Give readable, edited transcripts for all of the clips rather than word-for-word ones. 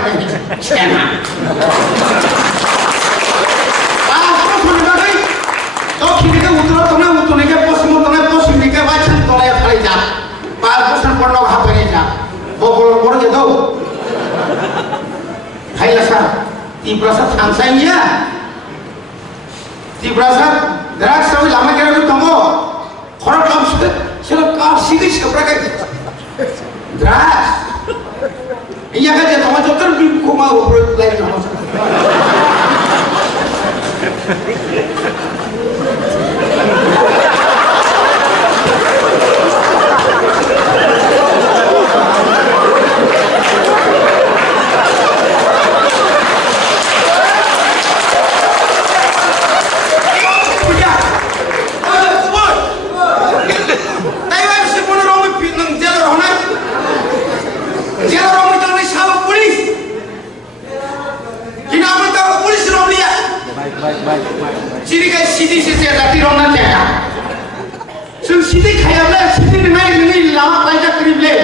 가네. 채나. 아, 소리 나네. 너 기니까 우토니까 버스니까 마찬 돌아야 살이자. 말 무슨 번호가 하버리자. 모르게도. 하이라사, 이 브라사 상상이야. 이 브라사 드락사위 라마게라도 통고. 코라 깜수도 실업 깜시기 시끄러게. 드락. 이야 가지 동안 저들 비고마고 그럴 때 좀. Ciri sidi sisi ada tirongan jaga. So sidi kaya lah, sidi ni lama kaya krible.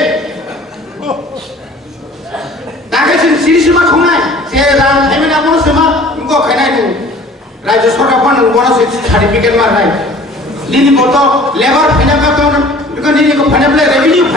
Naga sidi semua kumai. Saya ram, kami nak bolos semua, engkau kena itu. Raja Soka pun bolos itu certificate markai. Lini foto, lebar, final kata orang, bukan ini ko final revenue.